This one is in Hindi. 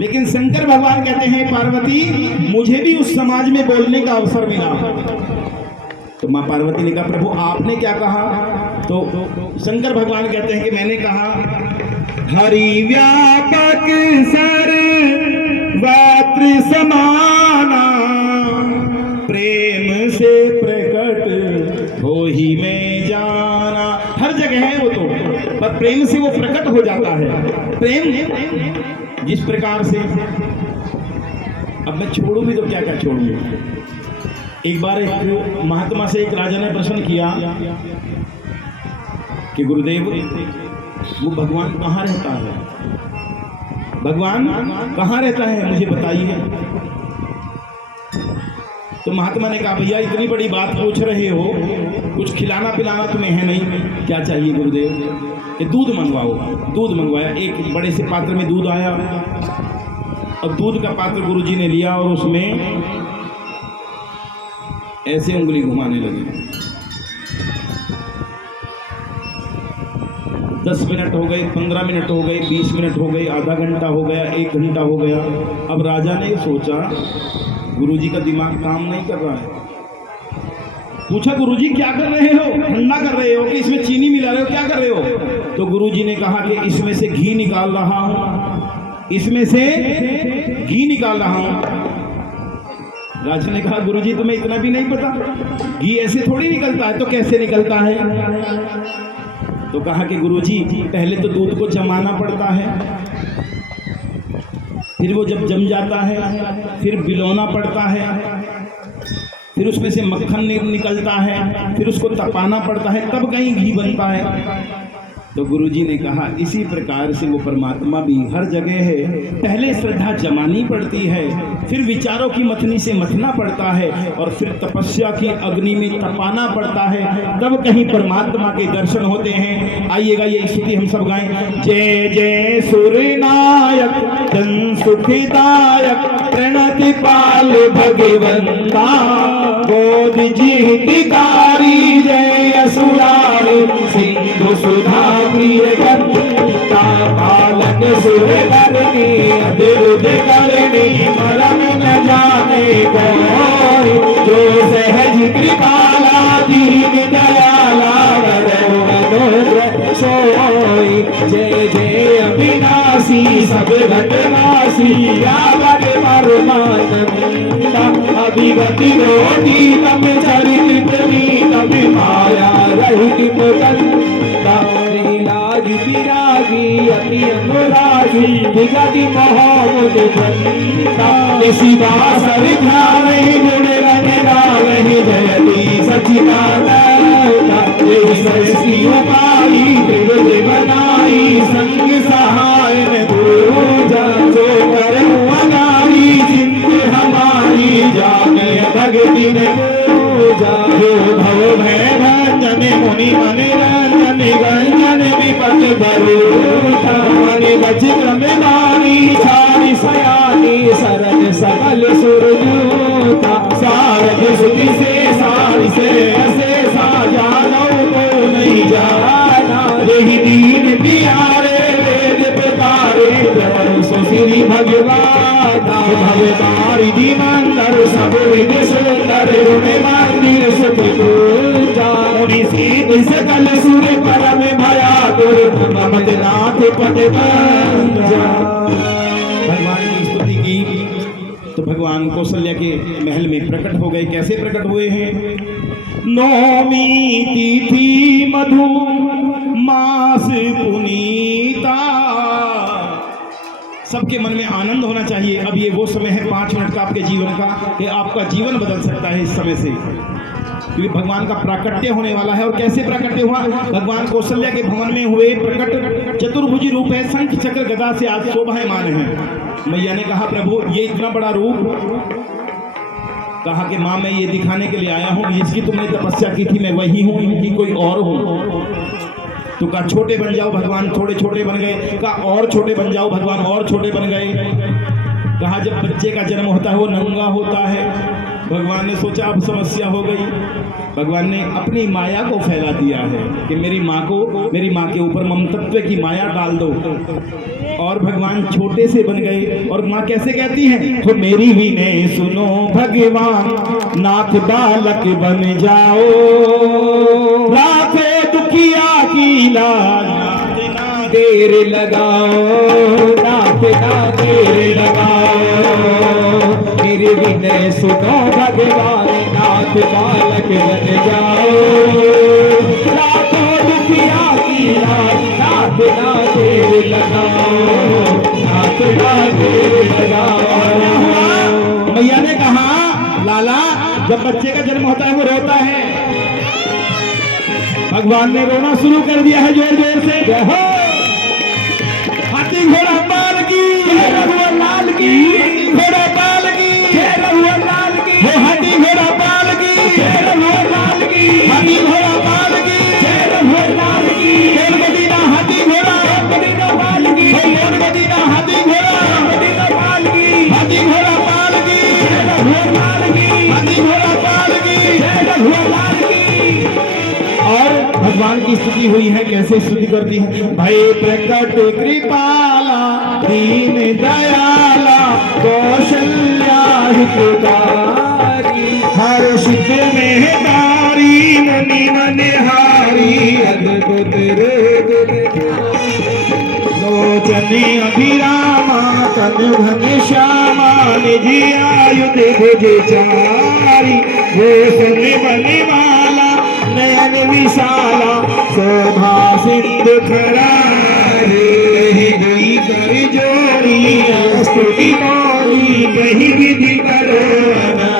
लेकिन शंकर भगवान कहते हैं पार्वती मुझे भी उस समाज में बोलने का अवसर मिला। तो माँ पार्वती ने कहा प्रभु आपने क्या कहा? तो शंकर भगवान कहते हैं कि मैंने कहा हरि व्यापक सर्वत्र समाना प्रेम से प्रकट हो ही मैं जाना। हर जगह है वो तो, पर प्रेम से वो प्रकट हो जाता है। प्रेम जिस प्रकार से, अब मैं छोड़ूं भी तो क्या क्या छोड़ूं। एक बार एक महात्मा से एक राजा ने प्रश्न किया कि गुरुदेव वो भगवान कहाँ रहता है? भगवान कहाँ रहता है मुझे बताइए। तो महात्मा ने कहा भैया इतनी बड़ी बात पूछ रहे हो, कुछ खिलाना पिलाना तुम्हें है नहीं, क्या चाहिए गुरुदेव? कि दूध मंगवाओ। दूध मंगवाया, एक बड़े से पात्र में दूध आया। अब दूध का पात्र गुरुजी ने लिया और उसमें ऐसे उंगली घुमाने लगे। 10 मिनट हो गए, 15 मिनट हो गए, 20 मिनट हो गए, आधा घंटा हो गया, 1 घंटा हो गया। अब राजा ने सोचा गुरुजी का दिमाग काम नहीं कर रहा है। पूछा गुरुजी क्या कर रहे हो? ठंडा कर रहे हो कि इसमें चीनी मिला रहे हो, क्या कर रहे हो? तो गुरुजी ने कहा कि इसमें से घी निकाल रहा हूं, इसमें से घी निकाल रहा हूं। राजा ने कहा गुरुजी तुम्हें इतना भी नहीं पता, घी ऐसे थोड़ी निकलता है। तो कैसे निकलता है? तो कहा कि गुरुजी पहले तो दूध को जमाना पड़ता है, फिर वो जब जम जाता है फिर बिलौना पड़ता है, फिर उसमें से मक्खन निकलता है, फिर उसको तपाना पड़ता है, तब कहीं घी बनता है। तो गुरुजी ने कहा इसी प्रकार से वो परमात्मा भी हर जगह है। पहले श्रद्धा जमानी पड़ती है, फिर विचारों की मथनी से मथना पड़ता है, और फिर तपस्या की अग्नि में तपाना पड़ता है, तब कहीं परमात्मा के दर्शन होते हैं। आइएगा ये स्तुति हम सब गाएं। जय जय सूर्यनायक जन सुखदायक प्रणति पाल भगवंता बोध जी हितकारी जय असुरारी सिंधु सुधा प्रिय करता पालन सुर करनी अद्भुत करनी मरम न जाने कोई जो सहज कृपाला दीन दयाला वरद सोई। जय जय अविनाशी सब घटनाशी यावत परमानंदा अभिगति रोटी तम चरित तम माया रहित मुकंदा लागी विरागी अति अनुरागी विगति मोहमुद बंदा इसी बासर ध्यान गुण रंजना नहीं जयती सचिदानंदा यही सृष्टि उपाई त्रिविध बनाई संग सहाय में पूजा जो करे अगारी चिंत हमारी जाने भक्ति ने पूजा जो भव भय भंजन मुनि मन रंजन गंजन विपद भरूता मणि वज्र में वाणी सारी सयानी सरद सकल सुरजूता सारद सुति से सारी से ऐसे साजानो को नहीं जाना यही दीन प्यारे वेद पुकारे जय सुश्री भगवान भगवारी दी मंदिर सब विद सुंदर गुणे मंदिर सुख पूजा मुनि सीध सकल सुर परम भया गुरु ममत नाथ पद पंजा। भगवान की स्तुति की तो भगवान कौशल्या के महल में प्रकट हो गए। कैसे प्रकट हुए हैं? नौमी तिथि मधु मास पुनीता। सबके मन में आनंद होना चाहिए। अब ये वो समय है 5 मिनट का आपके जीवन का कि आपका जीवन बदल सकता है इस समय से, क्योंकि भगवान का प्राकट्य होने वाला है। और कैसे प्राकट्य हुआ? भगवान कौशल्या के भवन में हुए प्रकट चतुर्भुजी रूप है, शंख चक्र गदा से आज शोभायमान है। मैया ने कहा प्रभु ये इतना बड़ा रूप, कहा कि माँ मैं ये दिखाने के लिए आया हूँ जिसकी तुमने तपस्या की थी मैं वही हूँ कि कोई और हूँ। तो कहा छोटे बन जाओ, भगवान थोड़े छोटे बन गए। कहा और छोटे बन जाओ, भगवान और छोटे बन गए। कहा जब बच्चे का जन्म होता है वो नंगा होता है, भगवान ने सोचा अब समस्या हो गई। भगवान ने अपनी माया को फैला दिया है कि मेरी माँ के ऊपर ममतत्व की माया डाल दो। और भगवान छोटे से बन गए। और माँ कैसे कहती है, तो मेरी विनय सुनो भगवान, नाथ बालक बन जाओ, राखे दुखिया की लाज, देर लगाओ, नाथ ना देर लगाओ, मेरी विनय सुनो भगवान, नाथ बालक बन जाओ, राखो दुखिया की लाज, नाथ ना देर लगाओ, नाथ ना देर लगाओ। मैया ने कहा, लाला जब बच्चे का जन्म होता है वो रोता है। भगवान ने रोना शुरू कर दिया है जोर जोर से। जय हो हाथी घोड़ा पाल की, जय रघुवर लाल की, हाथी घोड़ा पाल की, जय रघुवर लाल की, हो हाथी घोड़ा पाल की, जय रघुवर लाल की, हाथी घोड़ा पाल की, जय रघुवर लाल की, जय मदीना हाथी घोड़ा, मदीना पाल की, जय मदीना हाथी घोड़ा, मदीना पाल की, हाथी घोड़ा पाल की, जय रघुवर लाल की, हाथी घोड़ा पाल की, जय रघुवर लाल की। और भगवान की स्तुति हुई है, कैसे स्तुति करती है, भय प्रकट कृपाला, दीन दयाला, कौशल्या हितकारी, हर्षित मेहदारी, मनि मनहारी, अद्भुत रूप, लोचनी अभिरामा, तनु घनश्यामा, निधि आयुध भुज चारी, भूषण बने वाला, नयन विशाला, शोभा सिंधु खरारे, गई कर जोड़ी, स्तुति मोरी, कही विधि करो।